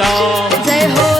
Krishna.